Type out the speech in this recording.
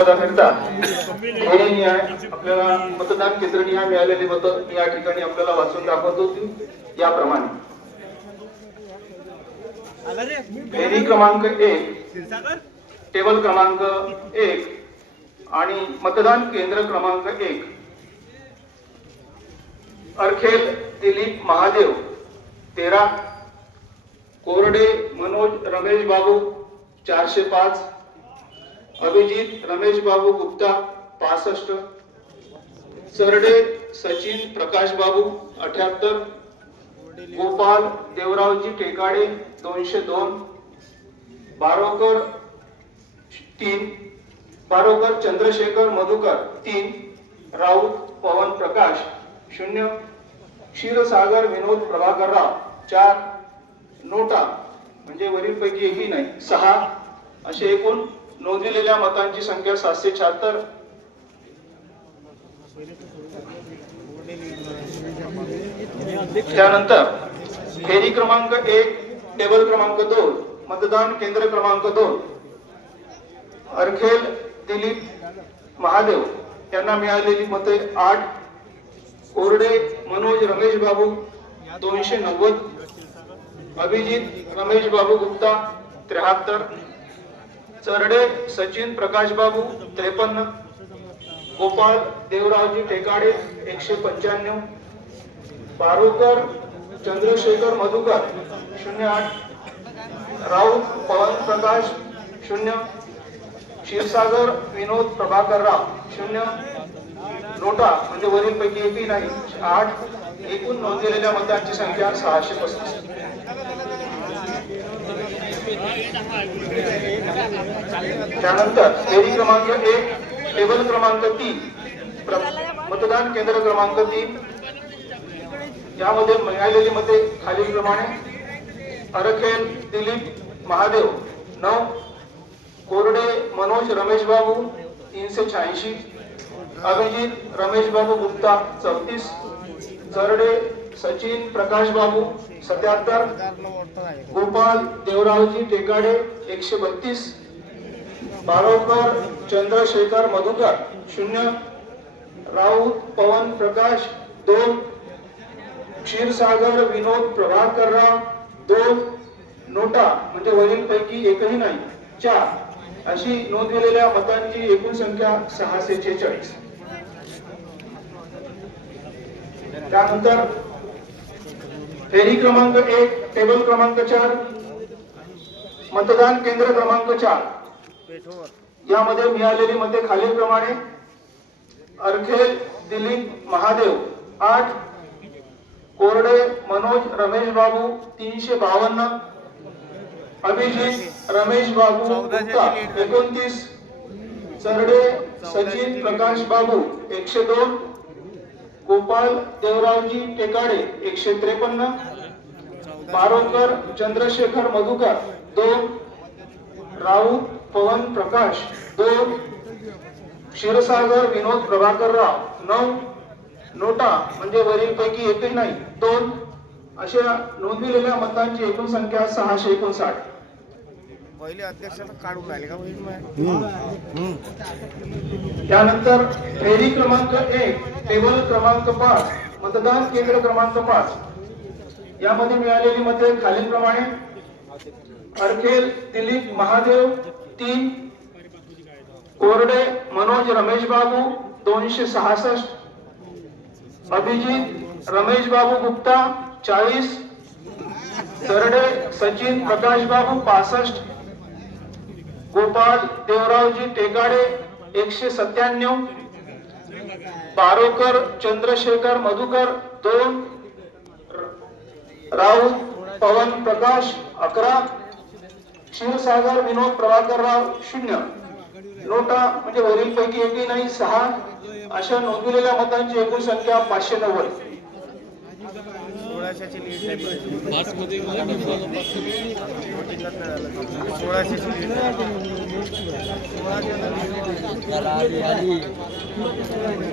करता हे न्याय आपल्याला मतदान केंद्र निहाय मिळालेली मतं या ठिकाणी आपल्याला वाचून दाखवतो याप्रमाणे फेरी क्रमांक 1 टेबल क्रमांक 1 आणि मतदान केंद्र क्रमांक 1 अरखेल दिलीप महादेव 13, कोरडे मनोज रमेश बाबू 405, अभिजीत रमेश बाबू गुप्ता 65, सरडे सचिन प्रकाश बाबू 78, गोपाल देवरावजी टेकाडे 202, बारोकर 3, बारोकर चंद्रशेखर मधुकर 3, राऊत पवन प्रकाश 0, क्षीरसागर विनोद प्रभाकरराव 4, नोटा म्हणजे वरीलपैकी एकही नाही 6, असे एकूण नोंदविलेल्या मतांची संख्या 776. त्यानंतर फेरी क्रमांक 1 टेबल क्रमांक 2 मतदान केंद्र क्रमांक 2 अरखेल दिलीप महादेव यांना मिळालेली मते 8, कोरडे मनोज रमेश बाबू 290, अभिजीत रमेश बाबू गुप्ता 73, चरडे सचिन प्रकाश बाबू 53, गोपाल देवरावजी टेकाडे 195, बारोकर चंद्रशेखर मधुकर 08, राऊत पवन प्रकाश 0, क्षीरसागर विनोद प्रभाकरराव 0, नोटा म्हणजे वरीलपैकी एकही नाही 8, एकूण नोंदवलेल्या मतांची संख्या 635. त्यानंतर फेरी क्रमांक 1 टेबल क्रमांक 3 मतदान केंद्र क्रमांक 3 यामध्ये मिळालेली मते खालील प्रमाणे अरखेल दिलीप महादेव 9, कोरडे मनोज रमेश बाबू 386, अभिजीत रमेश बाबू गुप्ता 34, चरडे सचिन प्रकाश बाबू 77, गोपाल देवरावजी टेकाडे 132, बारोकर चंद्रशेखर मधुकर 0, राऊत पवन प्रकाश 2, क्षीरसागर विनोद प्रभाकरराव 2, नोटा म्हणजे वरीलपैकी एकही नाही 4, अशी नोंदवलेल्या मतांची एकूण संख्या 646. त्यानंतर फेरी क्रमांक 1 टेबल क्रमांक 4 मतदान केंद्र क्रमांक 4 यामध्ये मिळालेली मते खालील प्रमाणे अरखेल दिलीप महादेव 8, कोरडे मनोज रमेश बाबू 352, अभिजीत रमेश बाबू गुप्ता 29, चरडे सचिन प्रकाश बाबू 102, गोपाल देवरावजी टेकाडे 153, बारोकर चंद्रशेखर मधुकर 2, राऊत पवन प्रकाश 2, क्षीरसागर विनोद प्रभाकरराव 9, नोटा म्हणजे वरीलपैकी एकही नाही 2, अशा नोंदविलेल्या मतांची एकूण संख्या 659. पहिले अध्यक्षाला काढून राहिले का? त्यानंतर फेरी क्रमांक 1 टेबल क्रमांक 5 मतदान केंद्र क्रमांक 5 यामध्ये मिळालेली मते खालील प्रमाणे अरखेल दिलीप महादेव 3, कोरडे मनोज रमेश बाबू 266, अभिजीत रमेश बाबू गुप्ता 40, सरडे सचिन प्रकाश बाबू 65, गोपाल देवरावजी टेकाडे 197, बारोकर चंद्रशेखर मधुकर 2, राऊत पवन प्रकाश 11, क्षीरसागर विनोद प्रभाकरराव 0, नोटा म्हणजे वरीलपैकी एकही नाही 6, अशा नोंदवलेल्या मतांची एकूण संख्या 590. 16